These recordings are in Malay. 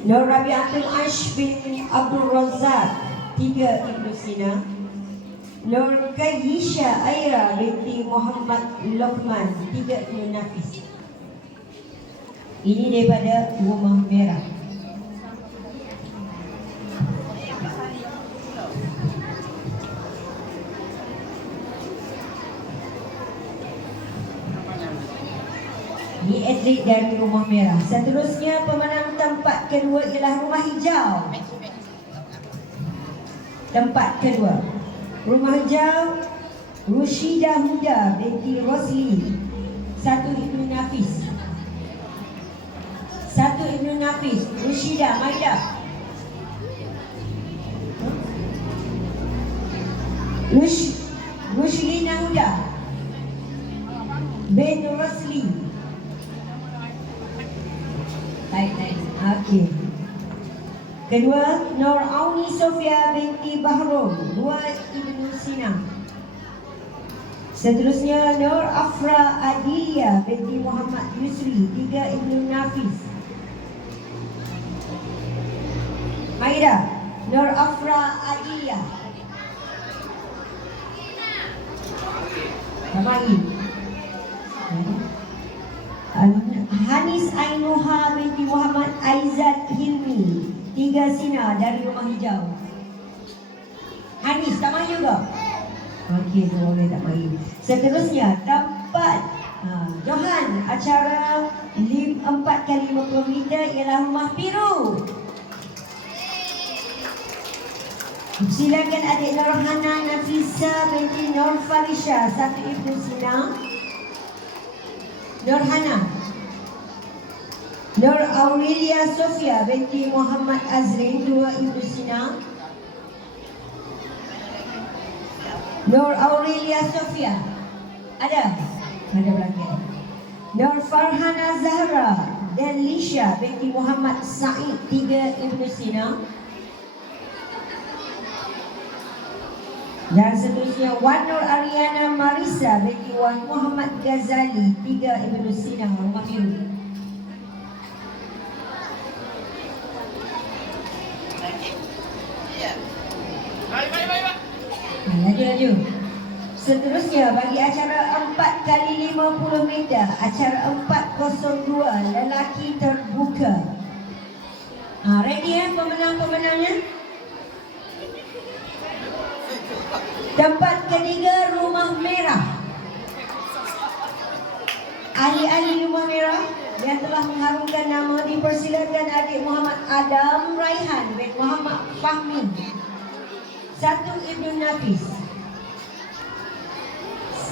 Nur Rabi'atul Aish bin Abdul Razak, 3 Ibnu Sina. Nur Kayyisha Aira binti Muhammad Luqman, 3 Ibnu Nafis. Ini daripada Rumah Merah. Ini atlet dari Rumah Merah. Seterusnya pemenang tempat kedua ialah Rumah Hijau. Tempat kedua Rumah Hijau, Rushidah Huda binti Rosli, 1 Ibnu Nafis. 1 Ibnu Nafis. Rushidah Maida. Rushlina Huda bin Rosli. Baik. Okey. Kedua, Nur Auni Sofia binti Bahrul, 2 Ibnu Sina. Seterusnya Nur Afra Adilia binti Muhammad Yusri, 3 Ibnu Nafis. Maida, Nur Afra Adilia. Ramai. Hanis Ainuha binti Muhammad Aizat Hilmi, 3 Sina dari Rumah Hijau. Hanis tak main juga? Okey, boleh tak main. Seterusnya tempat Johan acara 4 kali 50 meter ialah Rumah Biru. Silakan adik Nurhana Nafisa binti Nur Farisha, 1 Ibnu Sina. Nurhana. Nur Aurelia Sofia binti Muhammad Azrin, 2 Ibnu Sina. Nur Aurelia Sofia. Ada belakang. Nur Farhana Zahra dan Lisha binti Muhammad Said, 3 Ibnu Sina. Dan seterusnya Wan Nur Ariana Marisa binti Wan Muhammad Ghazali, 3 Ibnu Sina, Rumah Biru. Laju. Seterusnya bagi acara 4 kali 50 meter, acara 402 lelaki terbuka. Ready pemenang-pemenangnya? Tempat ketiga Rumah Merah. Ahli-ahli Rumah Merah yang telah mengharumkan nama dipersilakan adik Muhammad Adam Raihan bin Muhammad Fahmi, 1 Ibnu Nafis.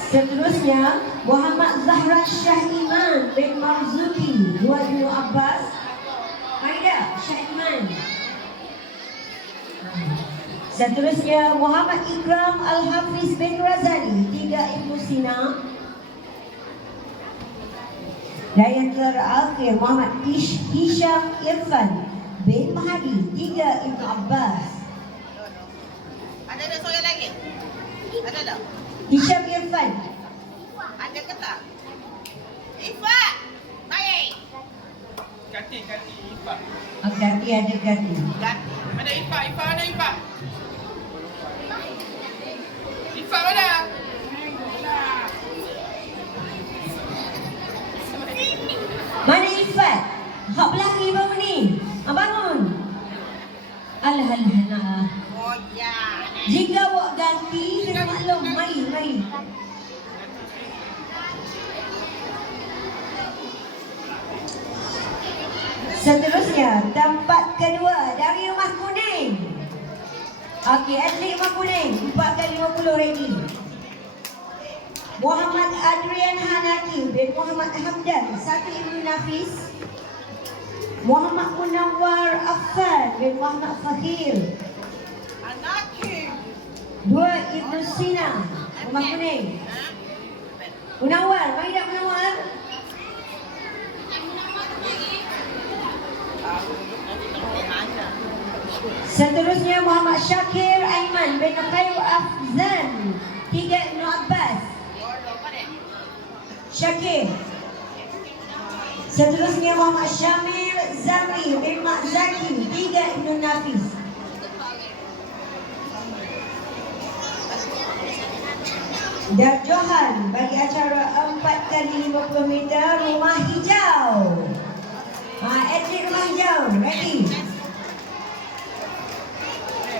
Seterusnya Muhammad Zahra Shah Iman bin Marzuki, 2 Ibnu Abbas. Maida Shah Iman. Seterusnya Muhammad Ikram Al-Hafiz bin Razali, 3 Ibnu Sina. Dan yang terakhir Muhammad Hisham Irfan bin Mahdi, 3 Ibnu Abbas. Ada soalan lagi? Ada tak? Hisham Irfan. Ada ke tak? Ifat! Baik! Ganti Ifah. Ganti ada ganti. Ganti. Mana Ifah? Ifah mana Ifah? Ifah mana? Mana Ifat? Hak belakang ni bangun ni. Bangun. Alah. Oh ya. Jika awak ganti, kena maklum. Mari. Seterusnya, tempat kedua dari Rumah Kuning. Okey, atlet Rumah Kuning, 4 kali 50 ready. Muhammad Adrian Hanaki bin Muhammad Hamdan, 1 Ibnu Nafis. Muhammad Munawar Affan bin Muhammad Fakhir, Anaki. 2 Ibnu Sina, Rumah Kuning. Munawar, mari tak Munawar? Seterusnya Muhammad Syakir Aiman bin Khair Afzan, 3 Ibnu Abbas. Syakir. Seterusnya Muhammad Syamil Zamri bin Mak Zaki, Ibnu Nafis. Dan Johan bagi acara 4x50 meter rumah hijau. Atlet rumah hijau, ready?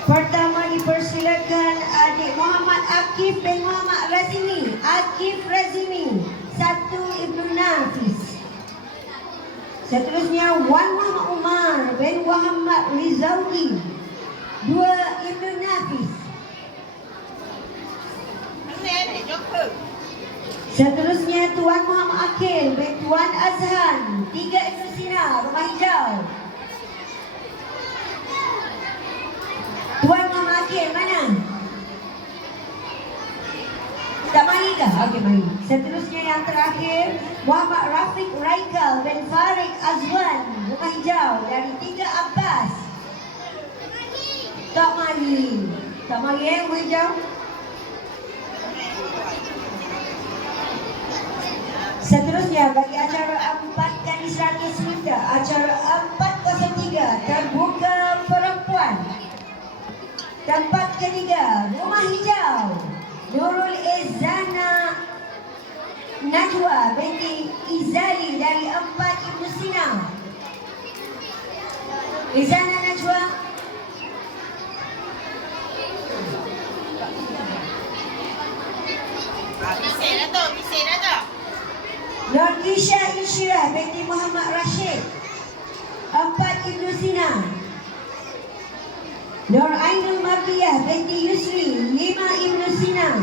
Pertama dipersilakan adik Muhammad Akif bin Muhammad Razimi. Akif Razimi, 1 Ibnu Nafis. Seterusnya Wan Muhammad Umar bin Muhammad Rizauki, 2 Ibnu Nafis. Seterusnya Tuan Muhammad Akil bin Tuan Azhan, 3 Ibnu Sina, rumah hijau. Tuan Muhammad Akil mana? Tak mari kah? Okey, mari. Seterusnya yang terakhir Muhammad Rafiq Raikal bin Farid Azwan, rumah hijau dari 3 Abbas. Tak mari. Tak mari rumah hijau. Seterusnya bagi acara 4x100 meter, acara 403 terbuka perempuan. Tempat ketiga rumah hijau Nurul Izzana Najwa binti Izali dari 4 Ibnu Sina. Izzana Najwa. Bising dah tu. Nurkisha Insyirah binti Muhammad Rashid, 4 Ibnu Sina. Nur Ainul Mardiyah binti Yusri, 5 Ibnu Sina.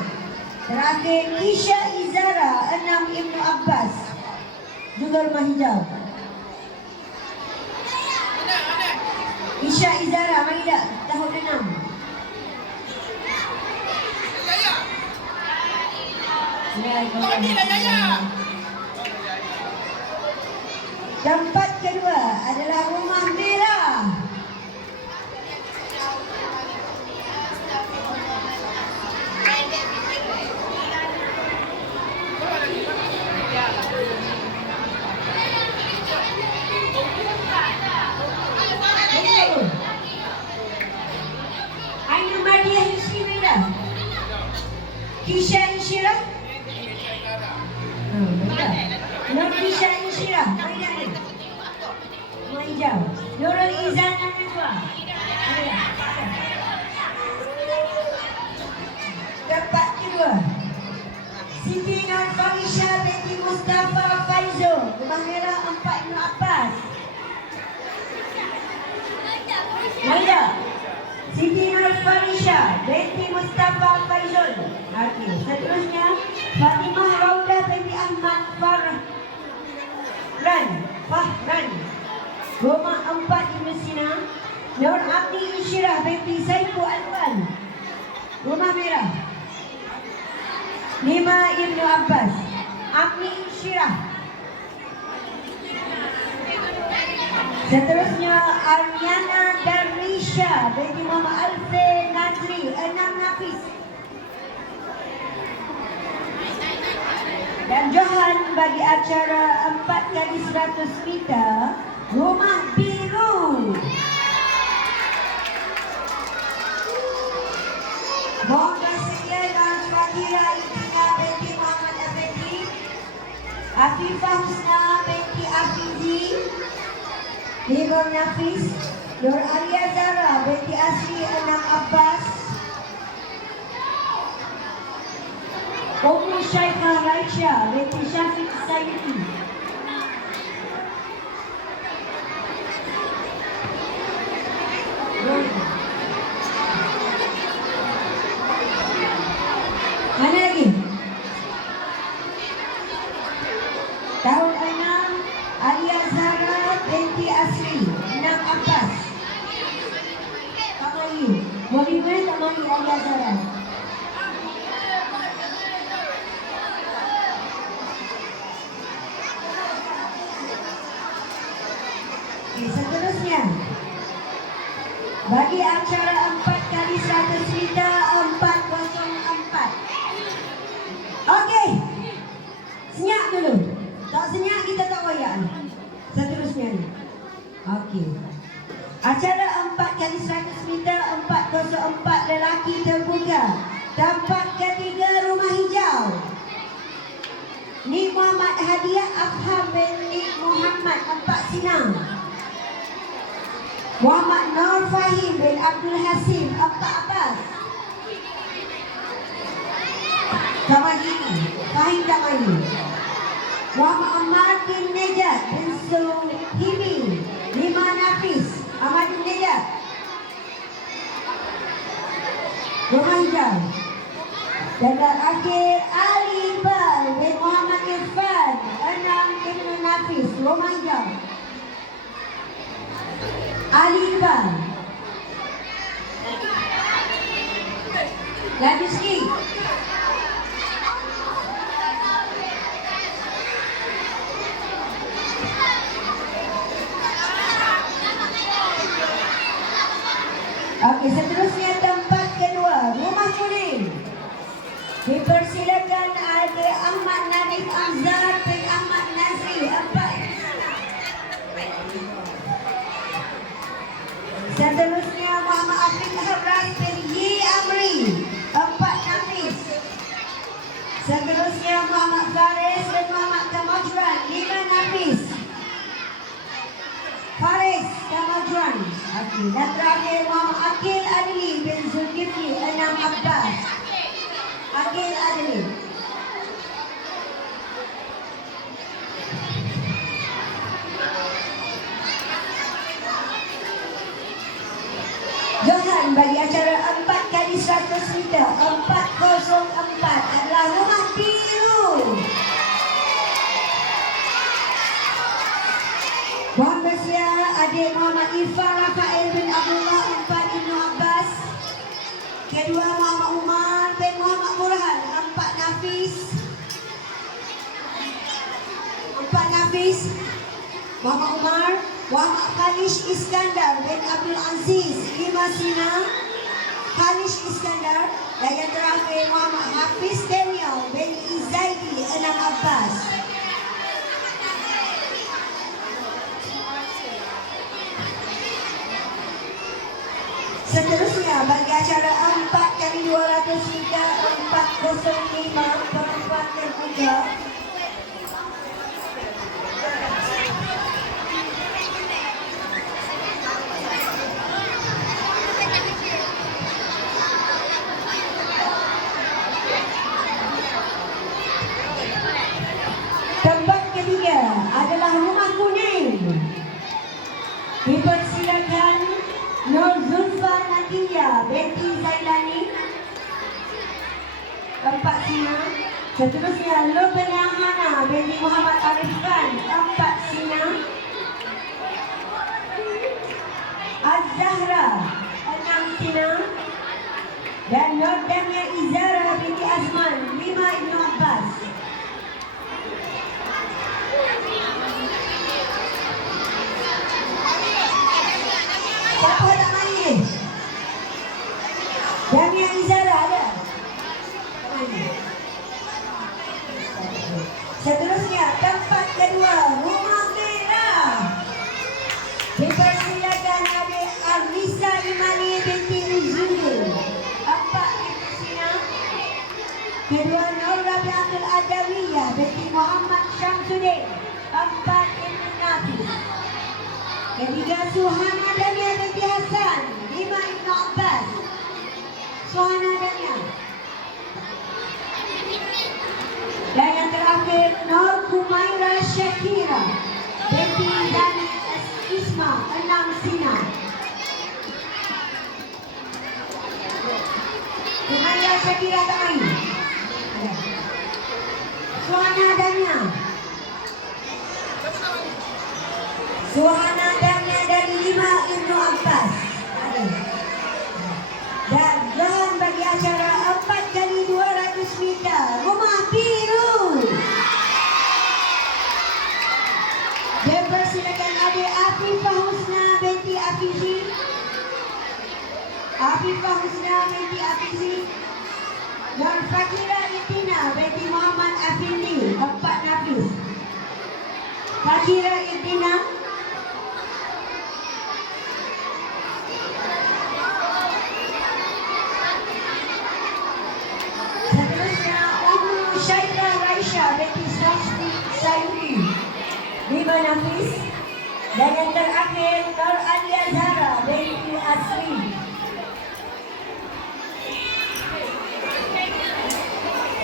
Terakhir Kisha Izara, 6 Ibnu Abbas, juga rumah hijau. Kisha Izara, mari tak? Tahun 6. Tempat kedua adalah rumah merah. Ainul Mardiyah Yusri merah. Kisha Insyirah. Nurkisha Insyirah, mari dah ni. Rumah hijau. Nurul Izzana Najwa. Tempat kedua Siti Nur Farisha binti Mustafa Faizul, rumah merah 4 Ibnu Abbas. Mari dah. Siti Nur Farisha binti Mustafa Faizul. Okey, seterusnya Fatimah Raudah binti Ahmad Fahran, rumah 4 Ibnu Sina. Nur Abdi Insyirah binti Saifu Alwan, rumah merah 5 Ibnu Abbas. Abdi Insyirah. Seterusnya Ariana Darwisha binti Muhammad Alfi Nazri, 6 Nafis. Dan Johan bagi acara 4x100 meter rumah biru. Mohon bersedia dan Fakira Itina binti Muhammad Afendi, Afifah Husna binti Afizi, Libur Nafis, Nur Alia Zara binti Asri, 6 Abbas, Ummu Syaikha Raisha binti Syafiq Sayyidi. Mana lagi? Tahun 6 Alia Zara binti Asri, 6 Abbas. Tak mari. Boleh tak mari Alia Zara. Seterusnya bagi acara 4x100 meter 404. Okey, senyap dulu. Tak senyap kita tak wayak. Seterusnya ni. Okey. Acara 4 kali 100 meter 404 lelaki terbuka. Tempat ketiga rumah hijau. Nik Muhammad Hadiah Afham bin Nik Muhammad 4 Sinang. Muhammad Nur Fahim bin Abdul Hasim 4 Abbas. Kamahini Fahim Kamahini. Muhammad Ahmad bin Nejat bin Suhimi 5 Nafis Ahmad bin Nejat. Rumah hijau. Dan terakhir Ali Iqbal bin Muhammad Irfan 6 Ibn Nafis rumah hijau. Ali Iqbal. Laju sikit. Okey, seterusnya tempat kedua, rumah kuning. Dipersilakan ada Ahmad Nadif Azhar bin Ahmad Nazri 4. Seterusnya Muhammad Afiq Harras bin Yi Amri 4 Nafis. Seterusnya Muhammad Faris bin Muhammad Kamajran 5 Nafis. Faris Kamajran. Okey, dan terakhir Muhammad Akil Adli bin Zulkifli 6 Abbas. Akil Adli. Johan bagi acara 4 kali 100 meter 404 adalah rumah biru. Muhammad Bersia adik Muhammad Irfan Rafael bin Abdullah 4 Ibnu Abbas. Kedua Muhammad Umar bin Muhammad Burhan 4 Nafis. 4 Nafis. Muhammad Umar. Muhammad Khalish Iskandar bin Abdul Aziz 5 Sina. Khalish Iskandar. Dan yang terakhir Muhammad Hafiz Daniel bin Izaidi 6 Abbas. Seterusnya bagi acara 4 kali 200 meter 405 perempuan terbuka. Tempat ketiga adalah rumah kuning. Dipersilakan Nur Zulfa Nadia binti Zailani 4 Sina. Seterusnya Lubna Hana binti Muhammad Arif Khan 4 Sina. Az-Zahra 6 Sina. Dan Nur Damia Izara binti Azman 5 Ibnu Abbas. Siapa tak main? Damia Izara ada? Seterusnya tempat kedua rumah merah. Dipersilakan adik Arisa Imani binti Rizul 4 Ibnu Sina. Kedua Nur Rabiatul Adawiyah binti Muhammad Syamsuddin 4 Ibnu Nafi. Ketiga Suhana Damia binti Hasan 5 Ibnu Abbas. Suhana Damia. Dan yang terakhir Nur Kumaira Syakira binti Dani Isma 6 Sina. Kumaira Syakira tak main? Suhana Damia. Suhana Damia dari 5 Ibnu Abbas. Dan Johan bagi acara 4 kali 200 meter rumah biru. Dipersilakan adik Afifah Husna binti Afizi. Afifah Husna binti Afizi. Dan Fakira Itina binti Muhammad Afindi 4 Nafis. Fakira Itina. Lima Nafis. Dan yang terakhir Nur Alia Zara binti Asri.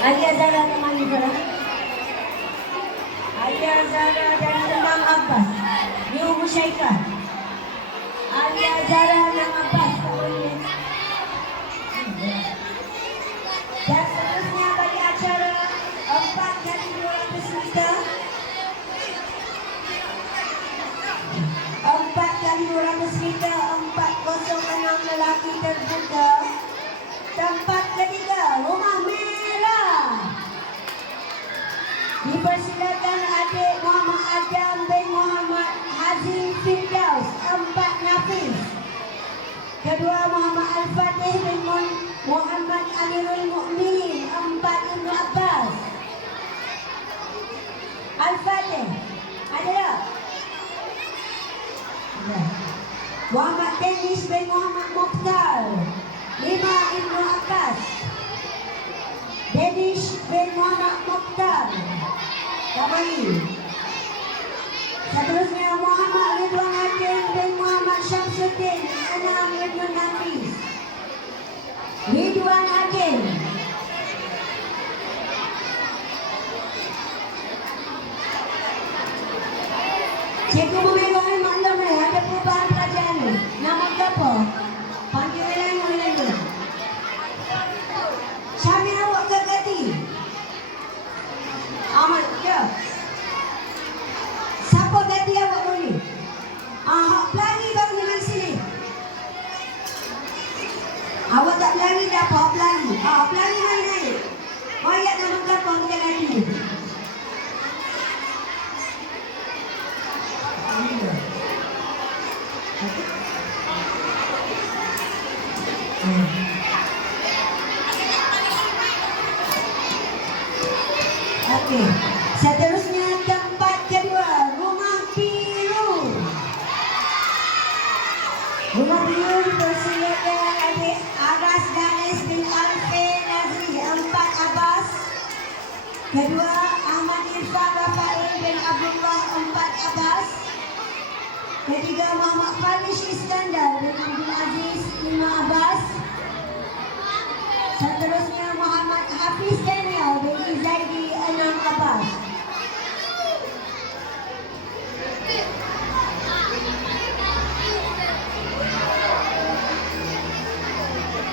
Alia Zara teman Zara. Alia Zara dan Imam Abbas. New Musyaikah. Alia Zara dan Abbas. Dan seterusnya bagi acara 4x200 meter. 4x200 meter 406 lelaki terbuka. Tempat ketiga Rumah Merah. Dipersilakan adik Muhammad Adam bin Muhammad Hazim Firdaus 4 Nafis. Kedua Muhammad Al-Fatih bin Muhammad Amirul Mukminin 4 Ibnu Abbas. Al-Fatih ada tak? Muhammad Danish bin Muhammad Mukhtar 5 Ibnu Abbas. Danish bin Muhammad Mukhtar kembali. Seterusnya Muhammad Ridwan Hakim bin Muhammad Syamsuddin 6 Ibnu Nafis. Ridwan Hakim. Cikgu Bumega ni maklum ni ada perubahan kerajaan ni. Nama apa? Panggil lain tu. Syamil awak ke ganti? Ahmad, ya. Siapa ganti awak ni? Hak pelari baru ni mari sini. Awak tak pelari dah apa? Pelari. Pelari mari naik. Ayat nama apa kita ganti? Okey. Seterusnya tempat kedua Rumah Biru. Rumah Biru dipersilakan adik Aras Danis bin Alfin Nazri 4 Abbas. Kedua Ahmad Irfan Rafael bin Abdullah 4 Abbas. Ketiga Muhammad Farish Iskandar bin Abdul Aziz 5 Abbas. Seterusnya Muhammad Hafiz Daniel bin Izaidi 6 Abbas.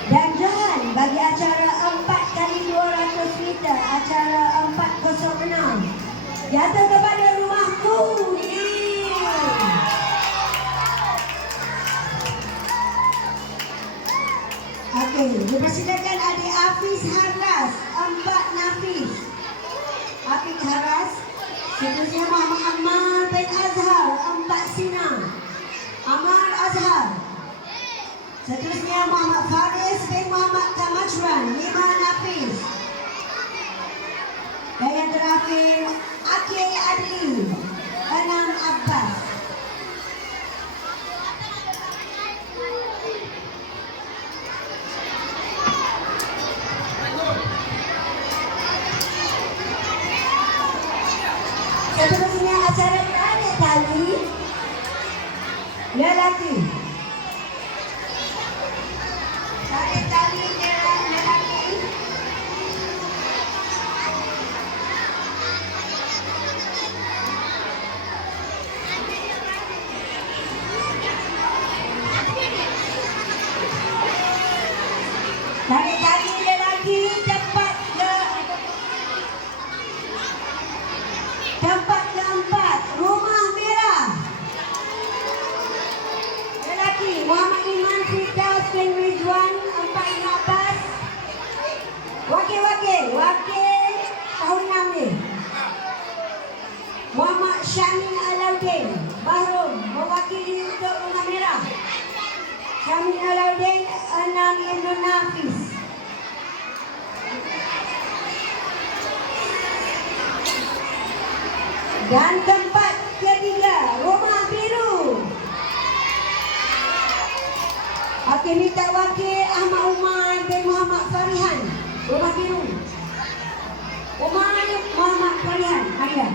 Dan johan bagi acara 4x200 meter, acara 406. Jatuh kepada rumahku. Okey, dipersilakan adik Hafiz Haras 4 Nafis. Hafiz Haras. Seterusnya Muhammad Ammar bin Azhar 4 Sina. Ammar Azhar. Seterusnya Muhammad Faris bin Muhammad Kamajran 5 Nafis. Dan yang terakhir Akil Adli 6 Abbas. Seterusnya acara tarik tali lelaki. Tarik tali lelaki. Tarik tali lelaki cepat ke tempat keempat, Rumah Merah. Lelaki Muhammad Iman Firdaus bin Ridwan 4 Ibnu Abbas. Wakil tahun 6 ni. Muhammad Syamin Alauddin Bahrum mewakili untuk Rumah Merah. Syamin Alauddin 6 Ibnu Nafis. Dan tempat ketiga Rumah Biru. Okey, minta wakil Ahmad Umar bin Muhammad Farihan. Rumah Biru. Umar Muhammad Farihan. Ada.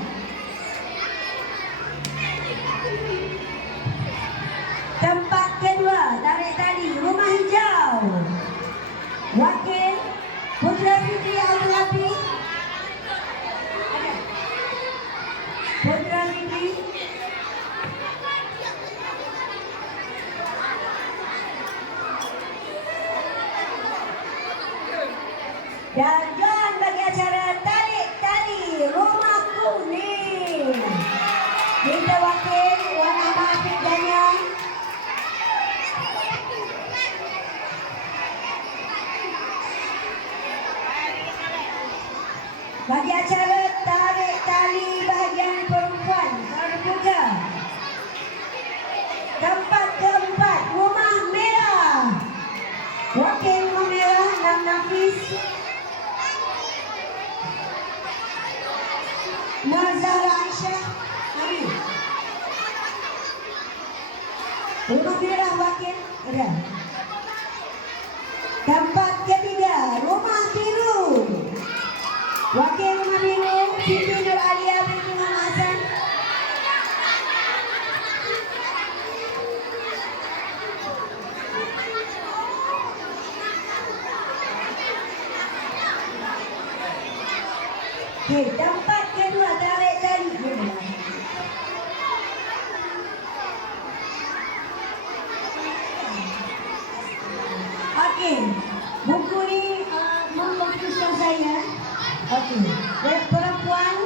Dan John bagi acara tarik tali rumah kuning. Kita wakil warna Mahfid Daniel. Bagi acara tarik tali bahagian perempuan terbuka. Tempat keempat rumah merah. Wakil rumah merah Nam Nafis. Nazara Aisyah. Amin. Rumah merah wakil ada. Tempat ketiga rumah biru. Wakil rumah biru Siti Nur Alia binti Muhammad Hasan. Okey, tempat kedua tarik tali. Okey, buku ni memfokuskan saya. Okey, perempuan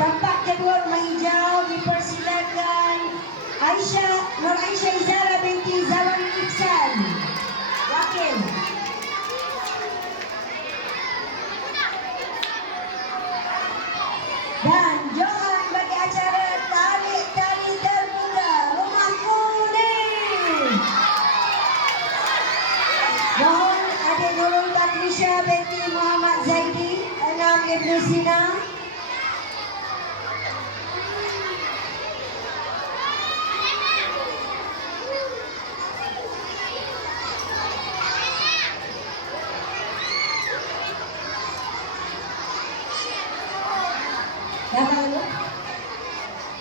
tempat kedua rumah hijau dipersilakan Aisyah Nur Aisyah Izara binti Zaman Iksan. Wakil. Dan Johan bagi acara tarik tali terbuka rumah kuning. Mohon adik Nurul Takrisha binti Muhammad Zaidi, 6 Ibnu Sina.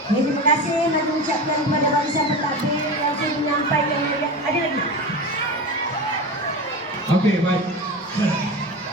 Terima kasih mengucapkan kepada barisan pentadbir yang sudah menyampaikan. Ada lagi? Okey, baik.